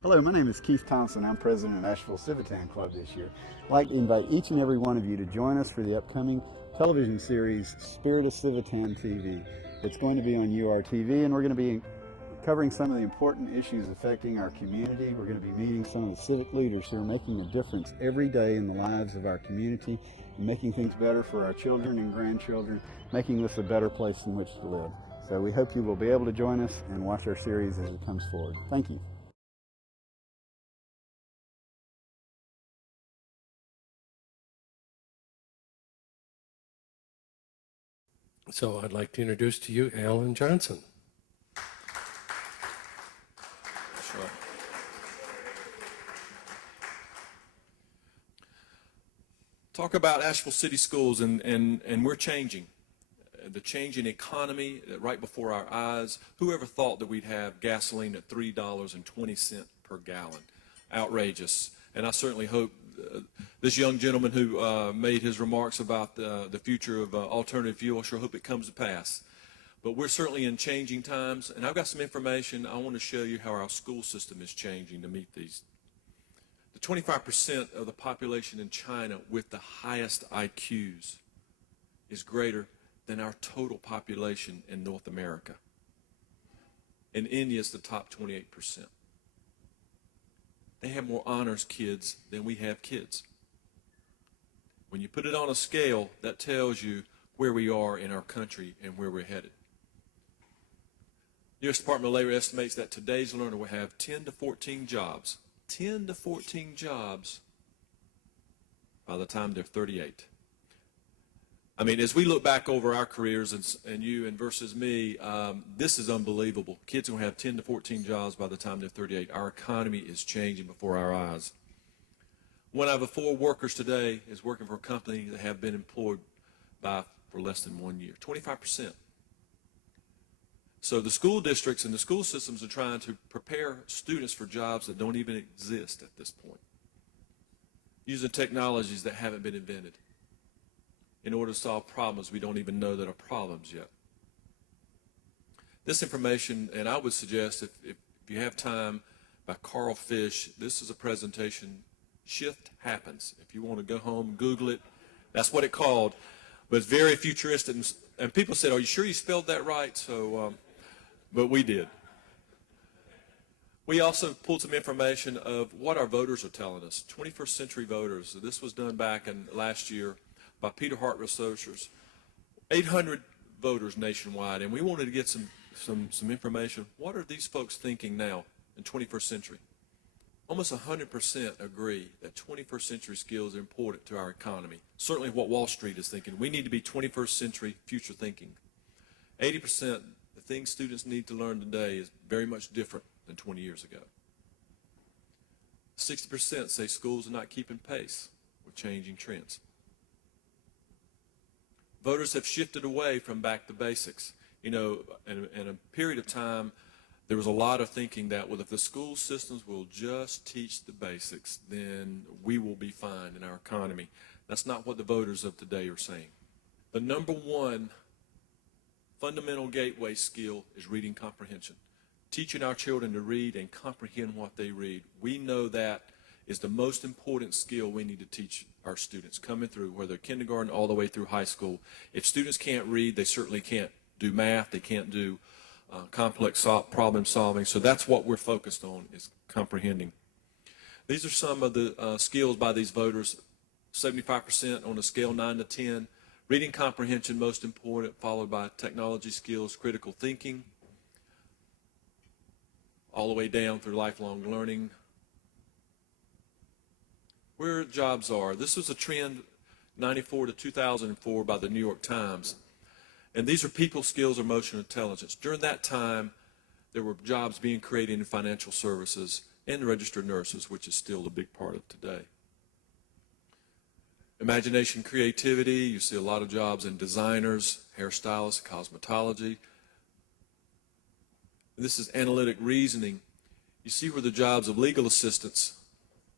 Hello, my name is Keith Thompson. I'm president of Asheville Civitan Club this year. I'd like to invite each and every one of you to join us for the upcoming television series Spirit of Civitan TV. It's going to be on URTV, and we're going to be covering some of the important issues affecting our community. We're going to be meeting some of the civic leaders who are making a difference every day in the lives of our community and making things better for our children and grandchildren, making this a better place in which to live. So we hope you will be able to join us and watch our series as it comes forward. Thank you. So I'd like to introduce to you Alan Johnson. Sure. Talk about Asheville City Schools, and we're changing. The changing economy right before our eyes. Whoever thought that we'd have gasoline at $3.20 per gallon? Outrageous. And I certainly hope this young gentleman who made his remarks about the future of alternative fuel, I sure hope it comes to pass. But we're certainly in changing times, and I've got some information. I want to show you how our school system is changing to meet these. The 25% of the population in China with the highest IQs is greater than our total population in North America. In India, it's the top 28%. They have more honors kids than we have kids. When you put it on a scale, that tells you where we are in our country and where we're headed. The U.S. Department of Labor estimates that today's learner will have 10 to 14 jobs. 10 to 14 jobs by the time they're 38. I mean, as we look back over our careers and you and versus me, this is unbelievable. Kids are going to have 10 to 14 jobs by the time they're 38. Our economy is changing before our eyes. One out of 4 workers today is working for a company that have been employed for less than 1 year, 25%. So the school districts and the school systems are trying to prepare students for jobs that don't even exist at this point, using technologies that haven't been invented in order to solve problems we don't even know that are problems yet. This information, and I would suggest if you have time, by Carl Fish, this is a presentation, Shift Happens. If you want to go home, Google it. That's what it called. But it's very futuristic. And people said, are you sure you spelled that right? So, but we did. We also pulled some information of what our voters are telling us, 21st century voters. So this was done back in last year by Peter Hart Researchers, 800 voters nationwide, and we wanted to get some information. What are these folks thinking now in 21st century? Almost 100% agree that 21st century skills are important to our economy. Certainly what Wall Street is thinking. We need to be 21st century future thinking. 80%, the things students need to learn today is very much different than 20 years ago. 60% say schools are not keeping pace with changing trends. Voters have shifted away from back to basics. You know, in a period of time, there was a lot of thinking that, well, if the school systems will just teach the basics, then we will be fine in our economy. That's not what the voters of today are saying. The number one fundamental gateway skill is reading comprehension. Teaching our children to read and comprehend what they read. We know that is the most important skill we need to teach our students coming through, whether kindergarten all the way through high school. If students can't read, they certainly can't do math. They can't do complex problem solving. So that's what we're focused on, is comprehending. These are some of the skills by these voters. 75% on a scale 9 to 10. Reading comprehension, most important, followed by technology skills, critical thinking, all the way down through lifelong learning. Where jobs are. This was a trend 94 to 2004 by the New York Times. And these are people skills, emotional intelligence. During that time, there were jobs being created in financial services and registered nurses, which is still a big part of today. Imagination, creativity. You see a lot of jobs in designers, hairstylists, cosmetology. And this is analytic reasoning. You see where the jobs of legal assistants,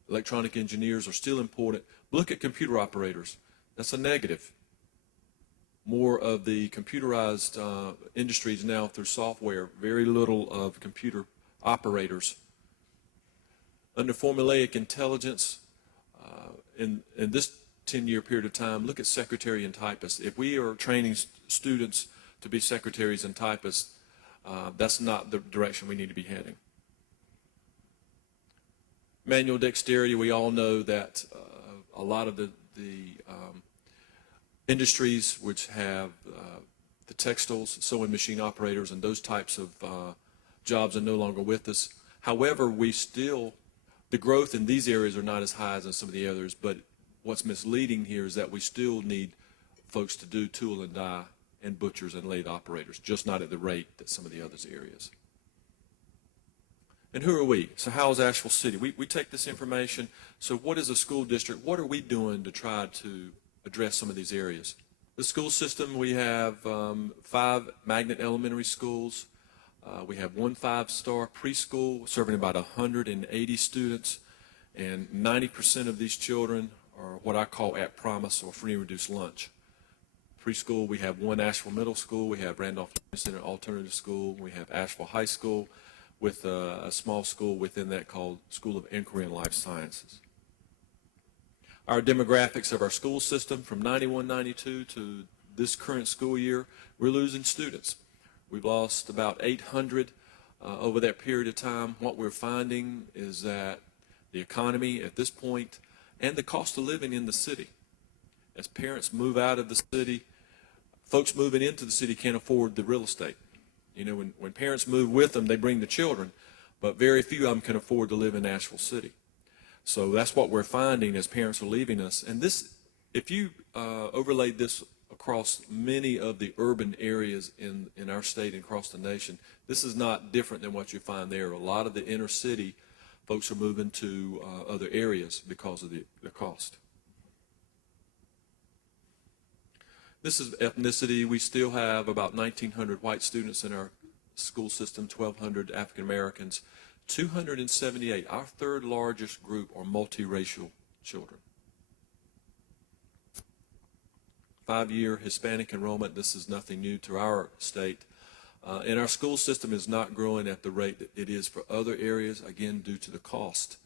electronic engineers are still important. Look at computer operators. That's a negative. More of the computerized industries now through software, very little of computer operators. Under formulaic intelligence, in this 10-year period of time, look at secretary and typist. If we are training students to be secretaries and typists, that's not the direction we need to be heading. Manual dexterity, we all know that a lot of the industries which have the textiles, sewing machine operators, and those types of jobs are no longer with us. However, the growth in these areas are not as high as in some of the others, but what's misleading here is that we still need folks to do tool and die and butchers and lathe operators, just not at the rate that some of the other areas. And who are we? So how is Asheville City? We take this information. So what is a school district? What are we doing to try to address some of these areas? The school system, we have 5 magnet elementary schools. We have 1 5-star preschool serving about 180 students, and 90% of these children are what I call at promise or free and reduced lunch. Preschool, we have 1 Asheville Middle School. We have Randolph Center Alternative School. We have Asheville High School, with a small school within that called School of Inquiry and Life Sciences. Our demographics of our school system from 91-92 to this current school year, we're losing students. We've lost about 800 over that period of time. What we're finding is that the economy at this point and the cost of living in the city, as parents move out of the city, folks moving into the city can't afford the real estate. You know, when parents move with them, they bring the children, but very few of them can afford to live in Asheville City. So that's what we're finding as parents are leaving us. And this, if you overlaid this across many of the urban areas in our state and across the nation, this is not different than what you find there. A lot of the inner city folks are moving to other areas because of the cost. This is ethnicity. We still have about 1,900 white students in our school system, 1,200 African Americans, 278. Our third largest group are multiracial children. 5-year Hispanic enrollment. This is nothing new to our state. And our school system is not growing at the rate that it is for other areas, again, due to the cost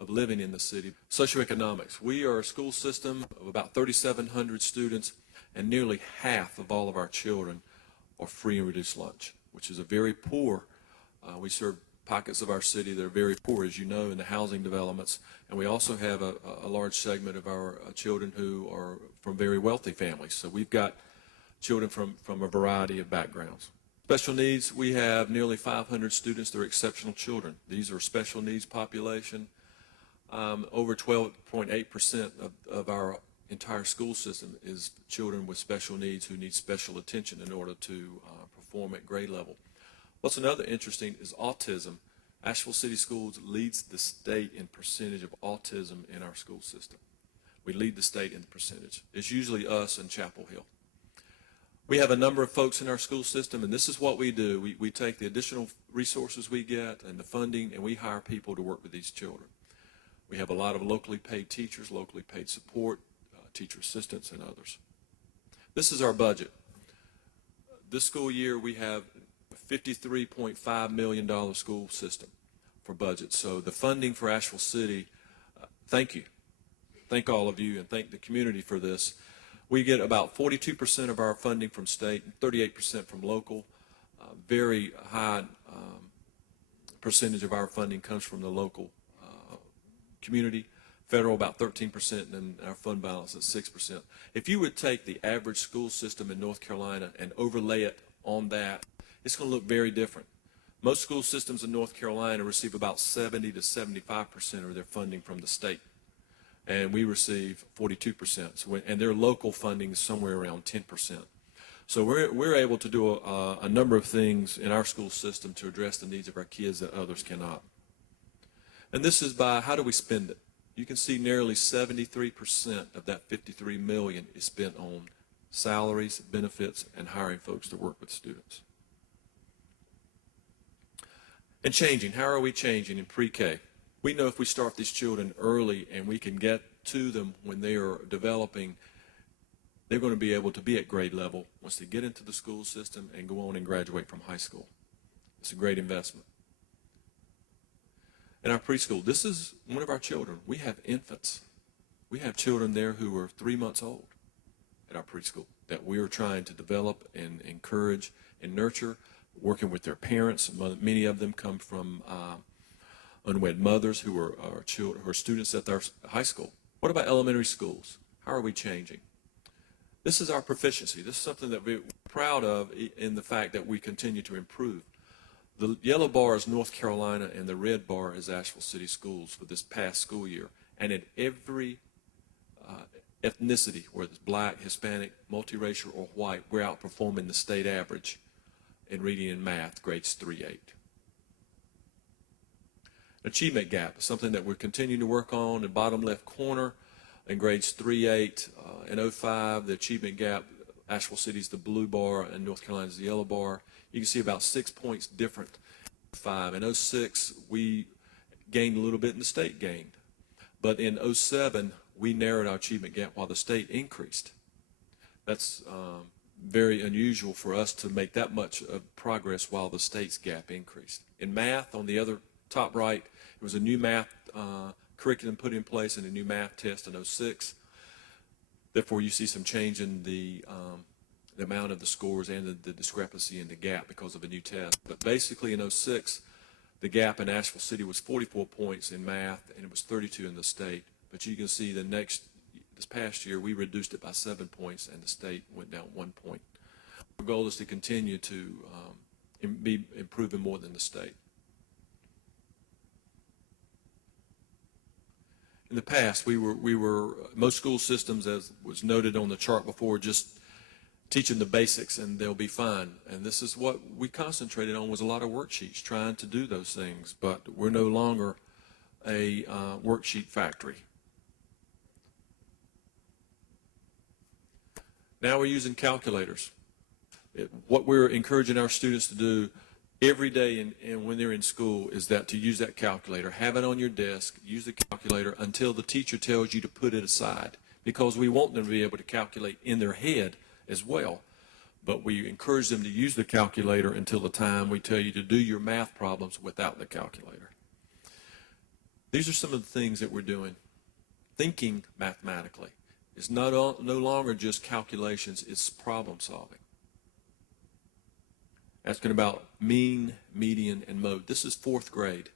of living in the city. Socioeconomics. We are a school system of about 3,700 students, and nearly half of all of our children are free and reduced lunch, which is a very poor. We serve pockets of our city that are very poor, as you know, in the housing developments, and we also have a large segment of our children who are from very wealthy families. So we've got children from a variety of backgrounds. Special needs, we have nearly 500 students that are exceptional children. These are special needs population. Over 12.8% of our entire school system is children with special needs who need special attention in order to perform at grade level. What's another interesting is autism. Asheville City Schools leads the state in percentage of autism in our school system. We lead the state in the percentage. It's usually us and Chapel Hill. We have a number of folks in our school system, and this is what we do. We take the additional resources we get and the funding, and we hire people to work with these children. We have a lot of locally paid teachers, locally paid support, teacher assistants, and others. This is our budget. This school year we have a $53.5 million school system for budget. So the funding for Asheville City, thank you. Thank all of you and thank the community for this. We get about 42% of our funding from state and 38% from local. Very high percentage of our funding comes from the local community. Federal about 13%, and our fund balance is 6%. If you would take the average school system in North Carolina and overlay it on that, it's going to look very different. Most school systems in North Carolina receive about 70 to 75% of their funding from the state, and we receive 42%. So and their local funding is somewhere around 10%. So we're able to do a number of things in our school system to address the needs of our kids that others cannot. And this is by how do we spend it? You can see nearly 73% of that $53 million is spent on salaries, benefits, and hiring folks to work with students. And changing. How are we changing in pre-K? We know if we start these children early and we can get to them when they are developing, they're going to be able to be at grade level once they get into the school system and go on and graduate from high school. It's a great investment. In our preschool, this is one of our children. We have infants. We have children there who are 3 months old at our preschool that we are trying to develop and encourage and nurture, working with their parents. Many of them come from unwed mothers who are children, who are students at our high school. What about elementary schools? How are we changing? This is our proficiency. This is something that we're proud of in the fact that we continue to improve. The yellow bar is North Carolina, and the red bar is Asheville City Schools for this past school year. And in every ethnicity, whether it's black, Hispanic, multiracial, or white, we're outperforming the state average in reading and math, grades 3-8. Achievement gap is something that we're continuing to work on. In the bottom left corner, in grades 3-8 and 05, the achievement gap, Asheville City is the blue bar and North Carolina is the yellow bar. You can see about 6 points different. 5 in 06, we gained a little bit and the state gained. But in 07, we narrowed our achievement gap while the state increased. That's very unusual for us to make that much progress while the state's gap increased. In math, on the other top right, it was a new math curriculum put in place and a new math test in 06. Therefore, you see some change in the amount of the scores and the discrepancy in the gap because of a new test. But basically in 06, the gap in Asheville City was 44 points in math and it was 32 in the state. But you can see this past year, we reduced it by 7 points and the state went down 1 point. Our goal is to continue to be improving more than the state. In the past, we were most school systems, as was noted on the chart before, just teaching the basics and they'll be fine. And this is what we concentrated on, was a lot of worksheets, trying to do those things. But we're no longer a worksheet factory. Now we're using calculators. What we're encouraging our students to do every day and when they're in school is that to use that calculator. Have it on your desk, use the calculator until the teacher tells you to put it aside, because we want them to be able to calculate in their head as well. But we encourage them to use the calculator until the time we tell you to do your math problems without the calculator. These are some of the things that we're doing. Thinking mathematically. It's no longer just calculations, it's problem solving. Asking about mean, median, and mode. This is 4th grade.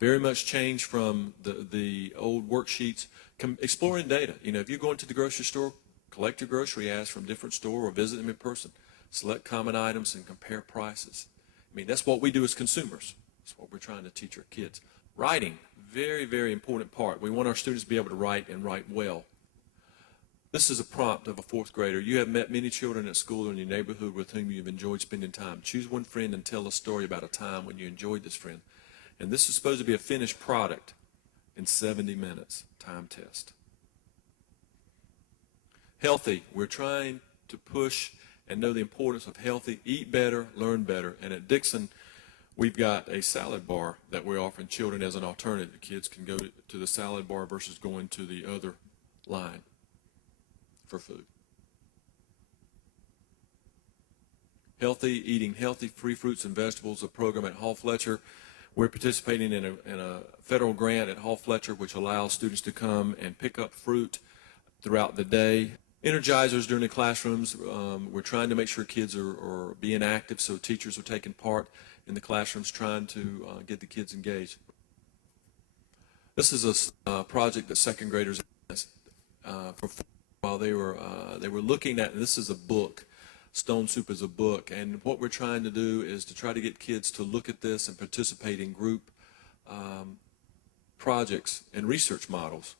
Very much changed from the old worksheets. Exploring data. You know, if you're going to the grocery store, collect your grocery ads from different store or visit them in person. Select common items and compare prices. I mean, that's what we do as consumers. That's what we're trying to teach our kids. Writing, very, very important part. We want our students to be able to write and write well. This is a prompt of a 4th grader. You have met many children at school or in your neighborhood with whom you've enjoyed spending time. Choose one friend and tell a story about a time when you enjoyed this friend. And this is supposed to be a finished product in 70 minutes. Time test. Healthy. We're trying to push and know the importance of healthy. Eat better, learn better. And at Dixon, we've got a salad bar that we're offering children as an alternative. The kids can go to the salad bar versus going to the other line for food. Healthy, eating healthy, free fruits and vegetables, a program at Hall Fletcher. We're participating in a federal grant at Hall Fletcher, which allows students to come and pick up fruit throughout the day. Energizers during the classrooms. We're trying to make sure kids are being active, so teachers are taking part in the classrooms, trying to get the kids engaged. This is a project that 2nd graders performed while they were looking at, and this is a book. Stone Soup is a book, and what we're trying to do is to try to get kids to look at this and participate in group projects and research models.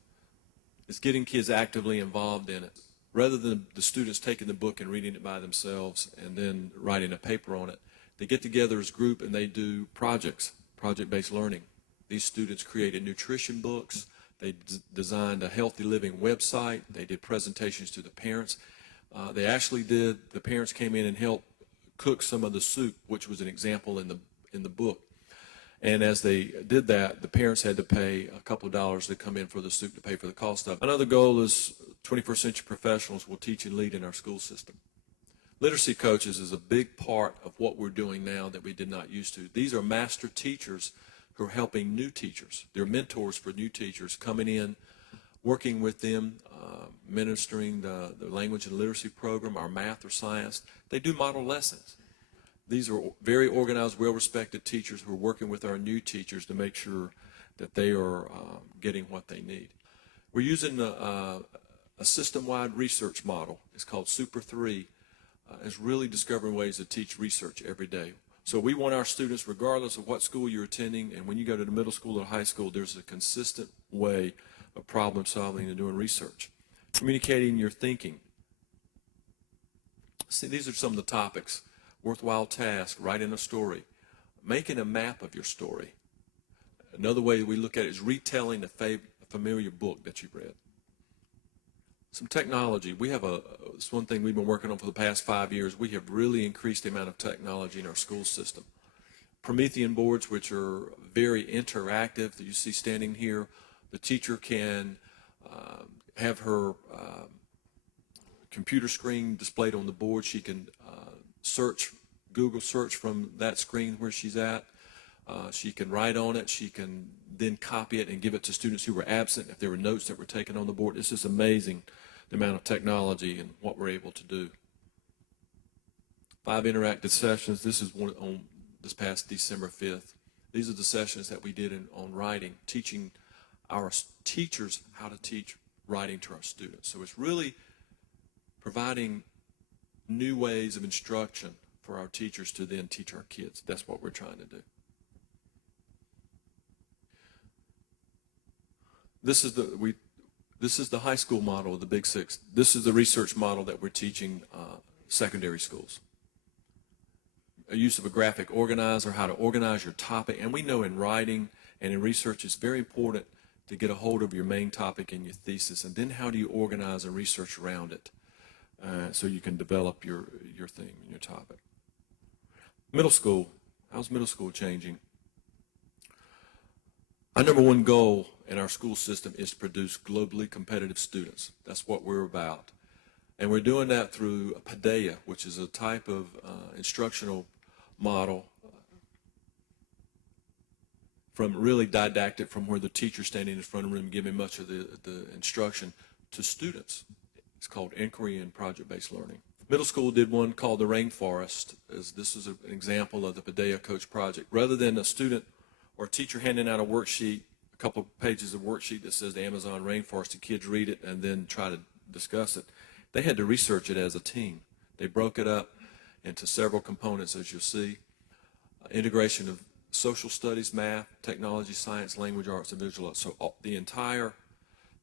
It's getting kids actively involved in it. Rather than the students taking the book and reading it by themselves and then writing a paper on it, they get together as a group and they do projects, project-based learning. These students created nutrition books. They designed a healthy living website. They did presentations to the parents. The parents came in and helped cook some of the soup, which was an example in the book. And as they did that, the parents had to pay a couple of dollars to come in for the soup to pay for the cost of it. Another goal is 21st century professionals will teach and lead in our school system. Literacy coaches is a big part of what we're doing now that we did not used to. These are master teachers who are helping new teachers. They're mentors for new teachers coming in, working with them, ministering the language and literacy program, our math or science. They do model lessons. These are very organized, well-respected teachers who are working with our new teachers to make sure that they are getting what they need. We're using a system-wide research model. It's called Super 3. It's really discovering ways to teach research every day. So we want our students, regardless of what school you're attending, and when you go to the middle school or high school, there's a consistent way of problem solving and doing research. Communicating your thinking. See, these are some of the topics. Worthwhile task, writing a story, making a map of your story. Another way we look at it is retelling a familiar book that you've read. Some technology. We have it's one thing we've been working on for the past 5 years. We have really increased the amount of technology in our school system. Promethean boards, which are very interactive, that you see standing here. The teacher can have her computer screen displayed on the board. She can Google search from that screen where she's at. She can write on it. She can then copy it and give it to students who were absent if there were notes that were taken on the board. It's just amazing the amount of technology and what we're able to do. 5 interactive sessions. This is one on this past December 5th. These are the sessions that we did on writing, teaching our teachers how to teach writing to our students. So it's really providing new ways of instruction for our teachers to then teach our kids. That's what we're trying to do. This is the high school model of the Big Six. This is the research model that we're teaching secondary schools. A use of a graphic organizer, how to organize your topic. And we know in writing and in research it's very important to get a hold of your main topic and your thesis, and then how do you organize and research around it so you can develop your thing, your topic. Middle school. How's middle school changing? Our number one goal in our school system is to produce globally competitive students. That's what we're about. And we're doing that through PADEA, which is a type of instructional model from really didactic, from where the teacher's standing in front of the room giving much of the instruction to students. It's called inquiry and project-based learning. Middle school did one called the Rainforest. This is an example of the PADEA Coach Project. Rather than a student or a teacher handing out a worksheet, a couple of pages of worksheet that says the Amazon rainforest, the kids read it and then try to discuss it, they had to research it as a team. They broke it up into several components, as you'll see. Integration of social studies, math, technology, science, language arts, and visual arts. So the entire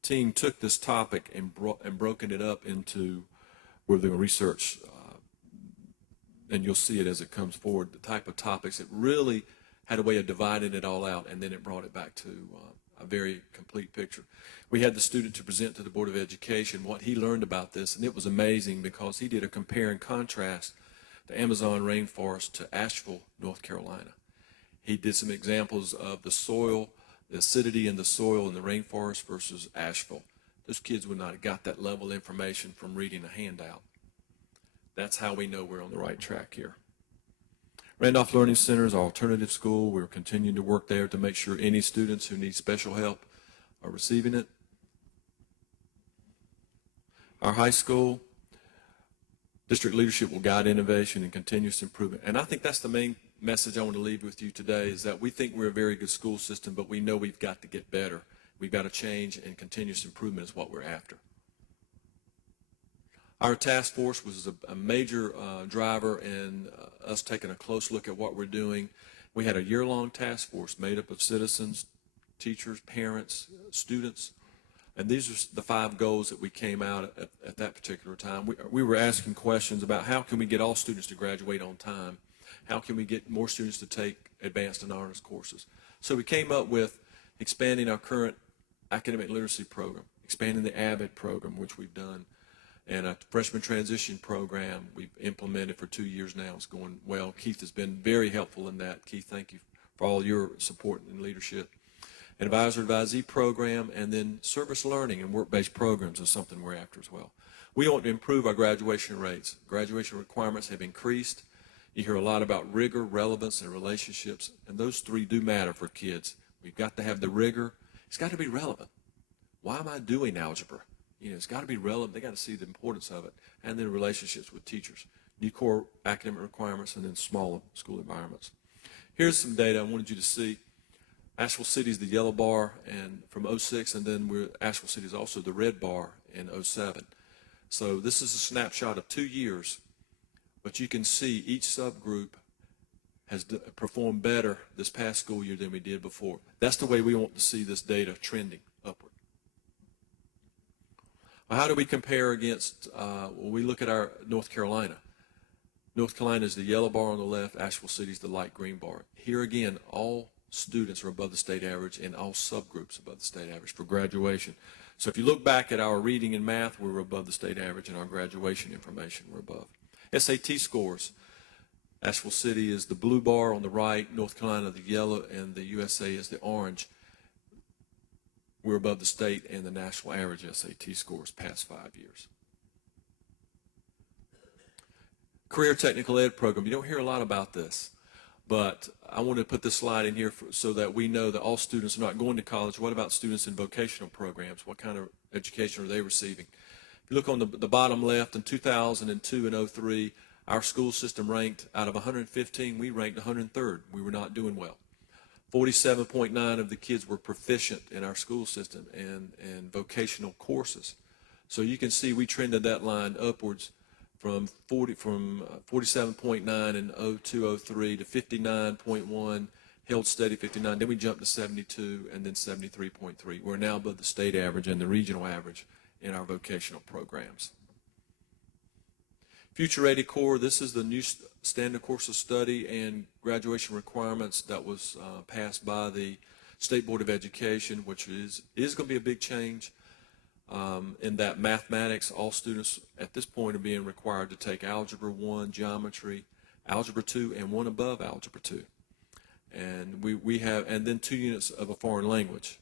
team took this topic and broken it up into where they're going to research, and you'll see it as it comes forward, the type of topics. It really had a way of dividing it all out, and then it brought it back to a very complete picture. We had the student to present to the Board of Education what he learned about this, and it was amazing because he did a compare and contrast the Amazon rainforest to Asheville, North Carolina. He did some examples of the soil, the acidity in the soil in the rainforest versus Asheville. Those kids would not have got that level of information from reading a handout. That's how we know we're on the right track here. Randolph Learning Center is our alternative school. We're continuing to work there to make sure any students who need special help are receiving it. Our high school, district leadership will guide innovation and continuous improvement. And I think that's the main message I want to leave with you today, is that we think we're a very good school system, but we know we've got to get better. We've got to change, and continuous improvement is what we're after. Our task force was a major driver in us taking a close look at what we're doing. We had a year-long task force made up of citizens, teachers, parents, students, and these are the 5 goals that we came out at that particular time. We were asking questions about how can we get all students to graduate on time? How can we get more students to take advanced and honors courses? So we came up with expanding our current academic literacy program, expanding the AVID program, which we've done, and a freshman transition program we've implemented for 2 years now. It's going well. Keith has been very helpful in that. Keith, thank you for all your support and leadership. An advisor-advisee program, and then service learning and work-based programs is something we're after as well. We want to improve our graduation rates. Graduation requirements have increased. You hear a lot about rigor, relevance, and relationships, and those three do matter for kids. We've got to have the rigor. It's got to be relevant. Why am I doing algebra? It's got to be relevant. They got to see the importance of it. And then relationships with teachers, new core academic requirements, and then smaller school environments. Here's some data I wanted you to see. Asheville City is the yellow bar and from '06, and then Asheville City is also the red bar in '07. So this is a snapshot of 2 years, but you can see each subgroup has performed better this past school year than we did before. That's the way we want to see this data trending upward. Well, how do we compare against, when we look at our North Carolina? North Carolina is the yellow bar on the left, Asheville City is the light green bar. Here again, all students are above the state average and all subgroups above the state average for graduation. So if you look back at our reading and math, we're above the state average, and our graduation information, we're above. SAT scores. Asheville City is the blue bar on the right, North Carolina the yellow, and the USA is the orange. We're above the state and the national average SAT scores past 5 years. Career Technical Ed program. You don't hear a lot about this, but I want to put this slide in here so that we know that all students are not going to college. What about students in vocational programs? What kind of education are they receiving? If you look on the bottom left, in 2002 and 03, our school system ranked, out of 115, we ranked 103rd. We were not doing well. 47.9 of the kids were proficient in our school system and vocational courses. So you can see we trended that line upwards from 47.9 in 0203 to 59.1, held steady 59. Then we jumped to 72 and then 73.3. We're now above the state average and the regional average in our vocational programs. Future Ready Core, this is the new standard course of study and graduation requirements that was passed by the State Board of Education, which is going to be a big change in that mathematics, all students at this point are being required to take Algebra 1, Geometry, Algebra 2, and one above Algebra 2. And we have, and then 2 units of a foreign language.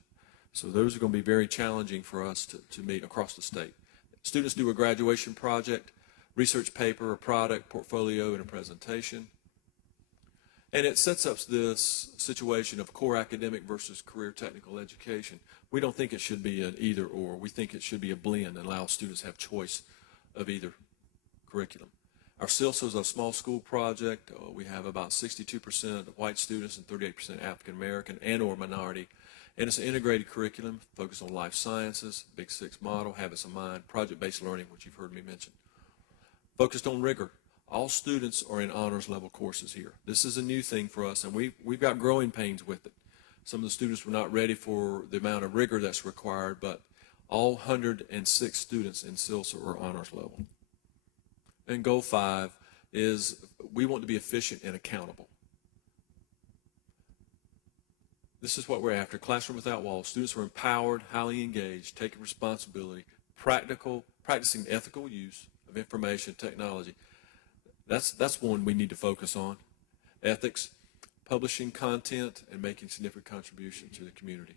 So those are going to be very challenging for us to meet across the state. Students do a graduation project, research paper, a product, portfolio, and a presentation. And it sets up this situation of core academic versus career technical education. We don't think it should be an either or. We think it should be a blend and allow students to have choice of either curriculum. Our CILSA is a small school project. We have about 62% white students and 38% African American and or minority. And it's an integrated curriculum focused on life sciences, Big Six model, habits of mind, project-based learning, which you've heard me mention. Focused on rigor. All students are in honors level courses here. This is a new thing for us, and we've got growing pains with it. Some of the students were not ready for the amount of rigor that's required, but all 106 students in CILSA are honors level. And goal 5 is we want to be efficient and accountable. This is what we're after. Classroom without walls. Students are empowered, highly engaged, taking responsibility, practicing ethical use of information technology. That's one we need to focus on. Ethics, publishing content, and making significant contributions to the community.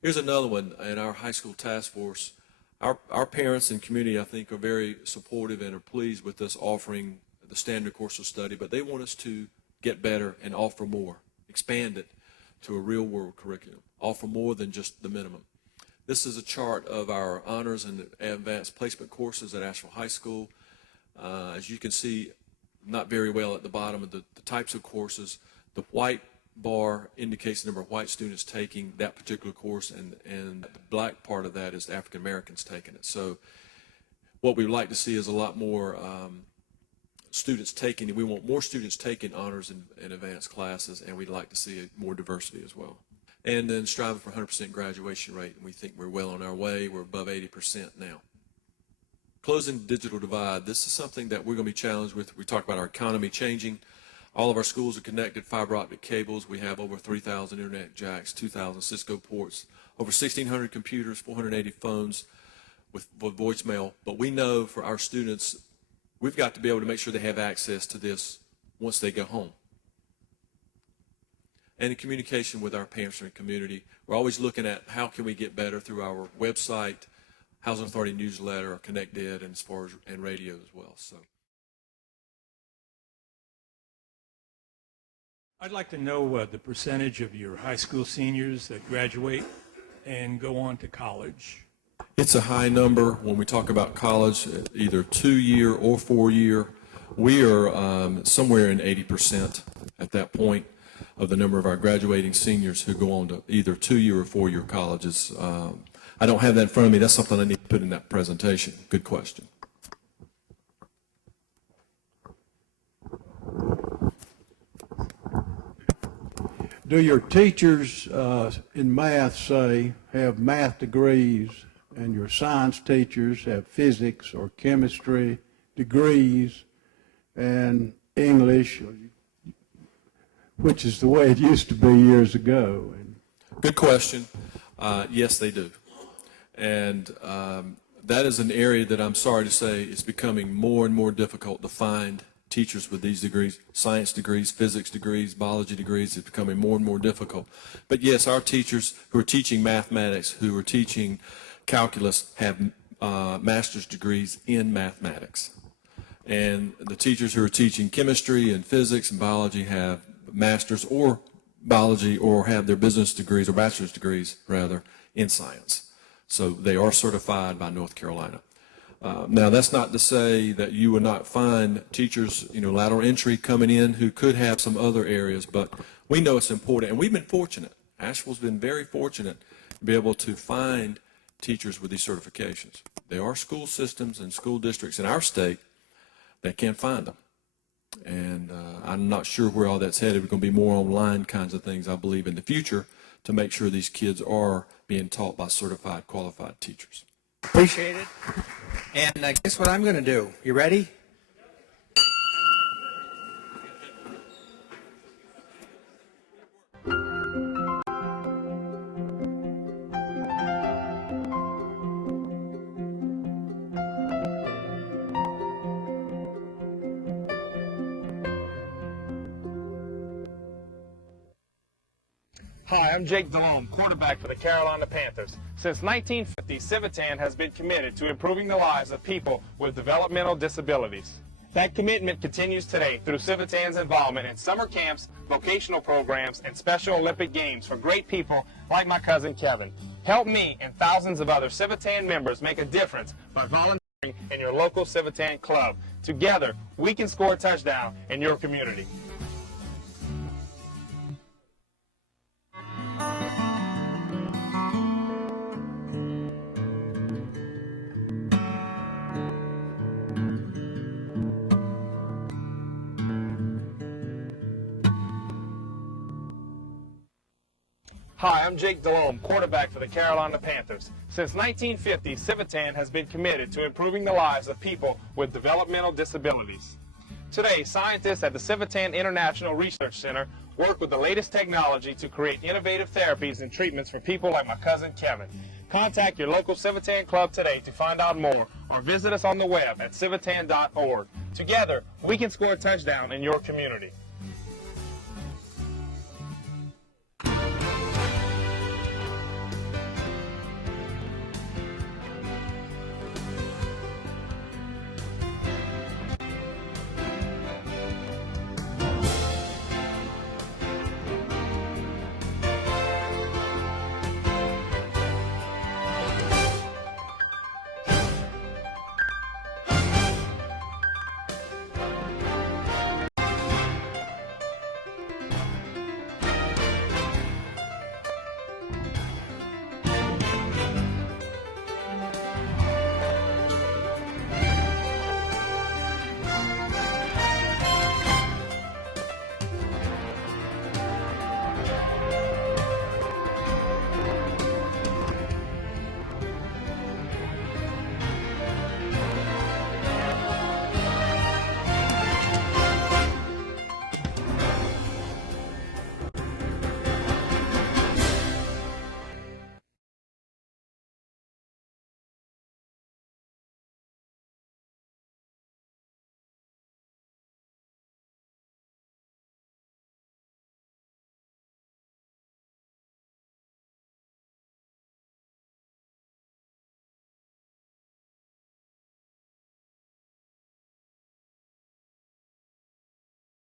Here's another one in our high school task force. Our parents and community, I think, are very supportive and are pleased with us offering the standard course of study, but they want us to get better and offer more, expand it to a real-world curriculum, offer more than just the minimum. This is a chart of our honors and advanced placement courses at Asheville High School. As you can see, not very well at the bottom of the types of courses. The white bar indicates the number of white students taking that particular course, and the black part of that is African Americans taking it. So what we'd like to see is a lot more students taking, we want more students taking honors and advanced classes, and we'd like to see more diversity as well. And then striving for 100% graduation rate, and we think we're well on our way. We're above 80% now. Closing the digital divide. This is something that we're going to be challenged with. We talk about our economy changing. All of our schools are connected, fiber optic cables. We have over 3,000 internet jacks, 2,000 Cisco ports, over 1,600 computers, 480 phones with voicemail. But we know for our students, we've got to be able to make sure they have access to this once they go home. And in communication with our parents and community, we're always looking at how can we get better through our website, Housing Authority newsletter or Connect Ed, and as far as and radio as well. So I'd like to know the percentage of your high school seniors that graduate and go on to college. it's a high number when we talk about college, either 2-year or 4-year. We are somewhere in 80% at that point of the number of our graduating seniors who go on to either 2-year or 4-year colleges. I don't have that in front of me. That's something I need to put in that presentation. Good question. Do your teachers in math, say, have math degrees, and your science teachers have physics or chemistry degrees, and English, which is the way it used to be years ago? Good question. Yes, they do. And that is an area that I'm sorry to say is becoming more and more difficult to find teachers with these degrees. Science degrees, physics degrees, biology degrees is becoming more and more difficult. But yes, our teachers who are teaching mathematics, who are teaching calculus, have master's degrees in mathematics. And the teachers who are teaching chemistry and physics and biology have master's or biology, or have their business degrees or bachelor's degrees rather in science. So they are certified by North Carolina. Now, that's not to say that you will not find teachers, lateral entry coming in who could have some other areas, but we know it's important, and we've been fortunate. Asheville's been very fortunate to be able to find teachers with these certifications. There are school systems and school districts in our state that can't find them. And I'm not sure where all that's headed. We're going to be more online kinds of things, I believe, in the future to make sure these kids are being taught by certified, qualified teachers. Appreciate it. And guess what I'm going to do? You ready? Hi, I'm Jake Delhomme, quarterback for the Carolina Panthers. Since 1950, Civitan has been committed to improving the lives of people with developmental disabilities. That commitment continues today through Civitan's involvement in summer camps, vocational programs, and Special Olympic Games for great people like my cousin Kevin. Help me and thousands of other Civitan members make a difference by volunteering in your local Civitan club. Together, we can score a touchdown in your community. Hi, I'm Jake Delhomme, quarterback for the Carolina Panthers. Since 1950, Civitan has been committed to improving the lives of people with developmental disabilities. Today, scientists at the Civitan International Research Center work with the latest technology to create innovative therapies and treatments for people like my cousin Kevin. Contact your local Civitan club today to find out more, or visit us on the web at civitan.org. Together, we can score a touchdown in your community.